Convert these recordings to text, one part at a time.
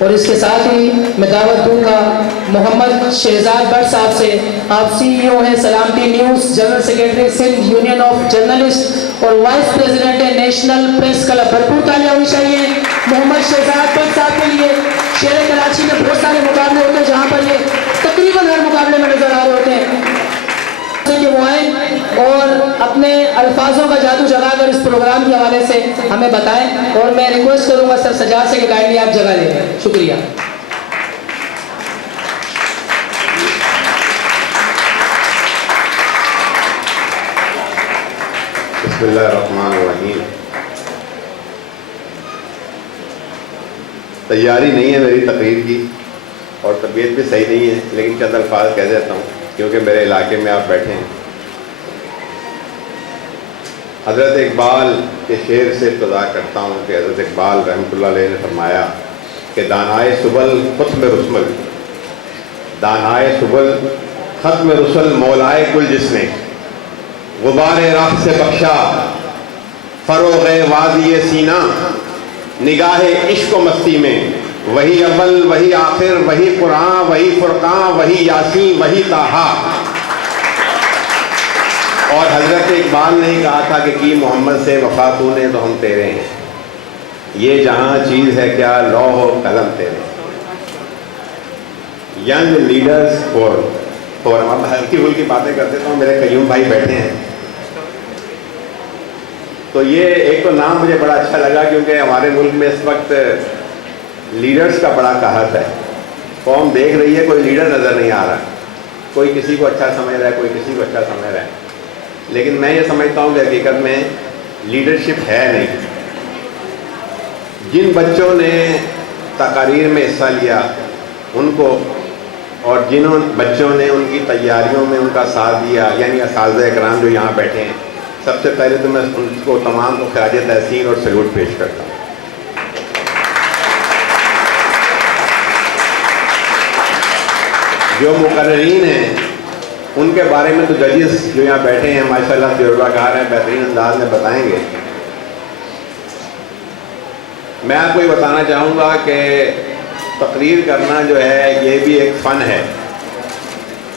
اور اس کے ساتھ ہی میں دعوت دوں گا محمد شہزاد بٹ صاحب سے. آپ CEO ہیں سلامتی news, general secretary Sindh union of journalist اور وائس پریزیڈنٹ ہے نیشنل پریس کلب. بھرپور تالیاں ہونی چاہیے محمد شہزاد بٹ صاحب کے لیے. شہر کراچی میں بہت سارے مقابلے ہوتے ہیں جہاں پر یہ تقریباً ہر مقابلے میں نظر آ رہے ہوتے ہیں کہ وہ آئیں اور اپنے الفاظوں کا جادو جگا کر اس پروگرام کے حوالے سے ہمیں بتائیں. اور میں ریکویسٹ کروں گا سر سجاد سے کہ کائنڈلی آپ جگہ لیں. شکریہ. بسم اللہ الرحمن الرحیم. تیاری نہیں ہے میری تقریر کی اور طبیعت بھی صحیح نہیں ہے، لیکن چند الفاظ کہہ دیتا ہوں کیونکہ میرے علاقے میں آپ بیٹھے ہیں. حضرت اقبال کے شعر سے ابتدا کرتا ہوں کہ حضرت اقبال رحمۃ اللہ علیہ نے فرمایا کہ دانائے سبل ختم رسمل، دانائے سبل ختم رسل مولائے کل جس نے غبار راہ سے بخشا فروغ وادی سینہ، نگاہ عشق و مستی میں وہی اول وہی آخر وہی قرآن وہی فرقان وہی یاسین وہی طٰہٰ. اور حضرت اقبال نے ہی کہا تھا کہ کی محمد سے وفا تو نے تو ہم تیرے ہیں، یہ جہاں چیز ہے کیا لوح و قلم تیرے. Young leaders forum. اب ہلکی پھلکی باتیں کرتے تو میرے قیوم بھائی بیٹھے ہیں تو یہ ایک تو نام مجھے بڑا اچھا لگا کیونکہ ہمارے ملک میں اس وقت لیڈرز کا بڑا قحط ہے. قوم دیکھ رہی ہے کوئی لیڈر نظر نہیں آ رہا، کوئی کسی کو اچھا سمجھ رہا ہے کوئی کسی کو اچھا سمجھ رہا ہے، لیکن میں یہ سمجھتا ہوں کہ حقیقت میں لیڈرشپ ہے نہیں. جن بچوں نے تقاریر میں حصہ لیا ان کو، اور جنہوں بچوں نے ان کی تیاریوں میں ان کا ساتھ دیا، یعنی اساتذہ اکرام جو یہاں بیٹھے ہیں، سب سے پہلے تو میں ان کو تمام کو خراج تحسین اور سیلوٹ پیش کرتا ہوں. جو مقررین ہیں ان کے بارے میں تو ججز جو یہاں بیٹھے ہیں ماشاءاللہ تجربہ کار ہیں، بہترین انداز میں بتائیں گے. میں آپ کو یہ بتانا چاہوں گا کہ تقریر کرنا جو ہے یہ بھی ایک فن ہے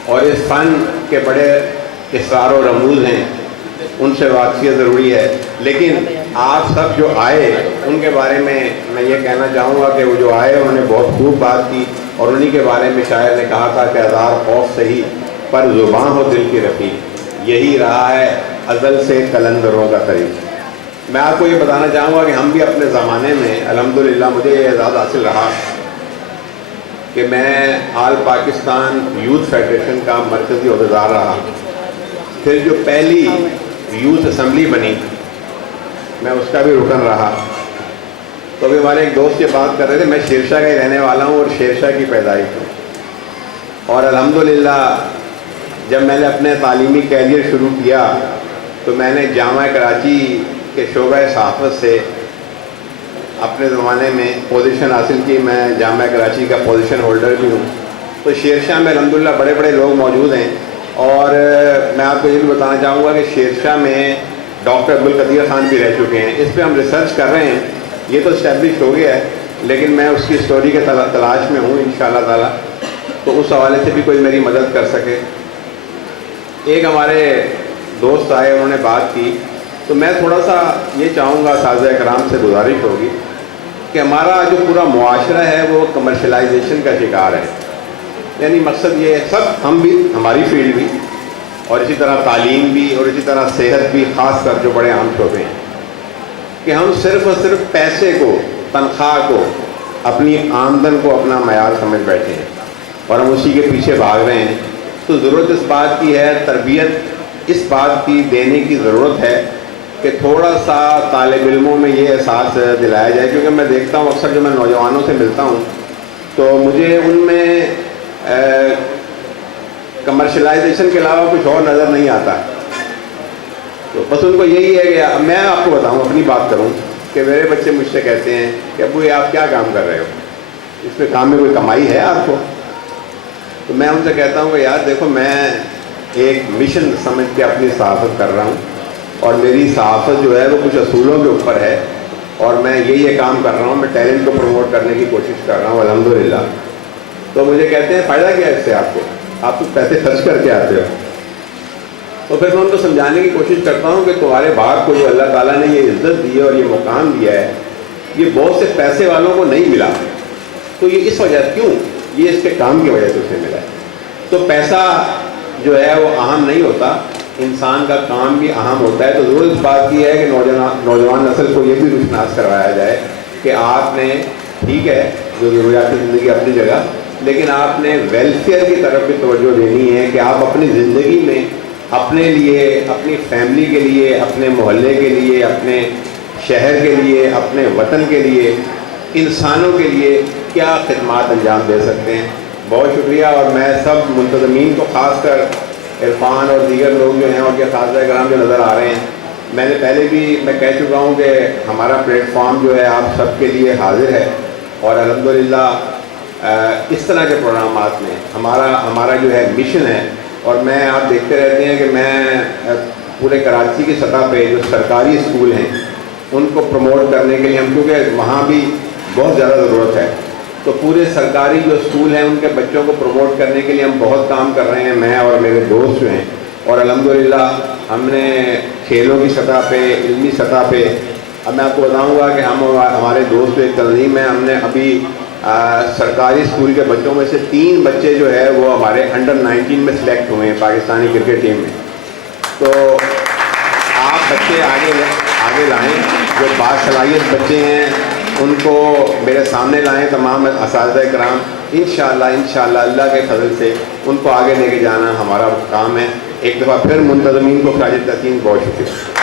اور اس فن کے بڑے اسرار و رموز ہیں، ان سے واقفیت ضروری ہے. لیکن آپ سب جو آئے ان کے بارے میں یہ کہنا چاہوں گا کہ وہ جو آئے انہوں نے بہت خوب بات کی، اور انہی کے بارے میں شاعر نے کہا تھا کہ ہزار خوف سہی پر زباں ہو دل کی رفیق، یہی رہا ہے ازل سے قلندروں کا طریق. میں آپ کو یہ بتانا چاہوں گا کہ ہم بھی اپنے زمانے میں الحمدللہ مجھے یہ اعزاز حاصل رہا کہ میں آل پاکستان یوتھ فیڈریشن کا مرکزی عہدیدار رہا. پھر جو پہلی یوتھ اسمبلی بنی میں اس کا بھی رکن رہا. تو ابھی ہمارے ایک دوست یہ بات کر رہے تھے، میں شیرشاہ کا ہی رہنے والا ہوں اور شیرشاہ کی پیدائش ہوں. اور الحمدللہ جب میں نے اپنے تعلیمی کیریئر شروع کیا تو میں نے جامعہ کراچی کے شعبہ صحافت سے اپنے زمانے میں پوزیشن حاصل کی. میں جامعہ کراچی کا پوزیشن ہولڈر بھی ہوں. تو شیرشاہ میں الحمدللہ بڑے بڑے لوگ موجود ہیں، اور میں آپ کو یہ بھی بتانا چاہوں گا کہ شیرشاہ میں ڈاکٹر عبدالقدیر خان بھی رہ چکے ہیں. اس پہ ہم ریسرچ کر رہے ہیں، یہ تو اسٹیبلش ہو گیا ہے لیکن میں اس کی اسٹوری کے تلاش میں ہوں انشاءاللہ تعالی. تو اس حوالے سے بھی کوئی میری مدد کر سکے. ایک ہمارے دوست آئے، انہوں نے بات کی، تو میں تھوڑا سا یہ چاہوں گا اساتذہ اکرام سے گزارش ہوگی کہ ہمارا جو پورا معاشرہ ہے وہ کمرشلائزیشن کا شکار ہے. یعنی مقصد یہ ہے، سب ہم بھی، ہماری فیلڈ بھی، اور اسی طرح تعلیم بھی، اور اسی طرح صحت بھی، خاص کر جو بڑے عام شعبے ہیں، کہ ہم صرف اور صرف پیسے کو، تنخواہ کو، اپنی آمدن کو اپنا معیار سمجھ بیٹھے ہیں اور ہم اسی کے پیچھے بھاگ رہے ہیں. تو ضرورت اس بات کی ہے، تربیت اس بات کی دینے کی ضرورت ہے کہ تھوڑا سا طالب علموں میں یہ احساس دلایا جائے. کیونکہ میں دیکھتا ہوں اکثر جو میں نوجوانوں سے ملتا ہوں تو مجھے ان میں کمرشلائزیشن کے علاوہ کچھ اور نظر نہیں آتا. تو بس ان کو یہی ہے کہ میں آپ کو بتاؤں، اپنی بات کروں کہ میرے بچے مجھ سے کہتے ہیں کہ ابو یہ آپ کیا کام کر رہے ہو، اس میں کام میں کوئی کمائی ہے آپ کو؟ تو میں ان سے کہتا ہوں کہ یار دیکھو، میں ایک مشن سمجھ کے اپنی صحافت کر رہا ہوں، اور میری صحافت جو ہے وہ کچھ اصولوں کے اوپر ہے اور میں یہ کام کر رہا ہوں, میں ٹیلنٹ کو پروموٹ کرنے کی کوشش کر رہا ہوں الحمدللہ. تو مجھے کہتے ہیں فائدہ کیا ہے اس سے, آپ تو پیسے خرچ کر کے آتے ہو. تو پھر میں ان کو سمجھانے کی کوشش کرتا ہوں کہ تمہارے باپ کو جو اللہ تعالیٰ نے یہ عزت دی ہے اور یہ مقام دیا ہے, یہ بہت سے پیسے والوں کو نہیں ملا. تو یہ اس وجہ کیوں, یہ اس کے کام کی وجہ سے اسے ملا ہے. تو پیسہ جو ہے وہ اہم نہیں ہوتا, انسان کا کام بھی اہم ہوتا ہے. تو ضرور اس بات کی ہے کہ نوجوان نسل کو یہ بھی روشناس کروایا جائے کہ آپ نے, ٹھیک ہے جو ضروریات زندگی اپنی جگہ, لیکن آپ نے ویلفیئر کی طرف بھی توجہ دینی ہے کہ آپ اپنی زندگی میں اپنے لیے, اپنی فیملی کے لیے, اپنے محلے کے لیے, اپنے شہر کے لیے, اپنے وطن کے لیے, انسانوں کے لیے کیا خدمات انجام دے سکتے ہیں. بہت شکریہ. اور میں سب منتظمین کو, خاص کر عرفان اور دیگر لوگ جو ہیں اور کے خاصہ کرام جو نظر آ رہے ہیں, میں نے پہلے بھی میں کہہ چکا ہوں کہ ہمارا پلیٹ فارم جو ہے آپ سب کے لیے حاضر ہے. اور الحمدللہ اس طرح کے پروگرامات میں ہمارا جو ہے مشن ہے. اور میں, آپ دیکھتے رہتے ہیں کہ میں پورے کراچی کی سطح پہ جو سرکاری اسکول ہیں ان کو پروموٹ کرنے کے لیے ہم, کیونکہ وہاں بھی بہت زیادہ ضرورت ہے, تو پورے سرکاری جو اسکول ہیں ان کے بچوں کو پروموٹ کرنے کے لیے ہم بہت کام کر رہے ہیں, میں اور میرے دوست جو ہیں. اور الحمدللہ ہم نے کھیلوں کی سطح پہ, علمی سطح پہ, اب میں آپ کو بتاؤں گا کہ ہمارے دوست ایک تنظیم ہے, ہم نے ابھی سرکاری اسکول کے بچوں میں سے 3 بچے جو ہے وہ ہمارے انڈر-19 میں سلیکٹ ہوئے ہیں پاکستانی کرکٹ ٹیم میں. تو آپ بچے آگے لائیں, جو باصلاحیت بچے ہیں ان کو میرے سامنے لائیں, تمام اساتذہ کرام. انشاءاللہ اللہ کے فضل سے ان کو آگے لے کے جانا ہمارا کام ہے. ایک دفعہ پھر منتظمین کو خراج تحسین بہت شکریہ.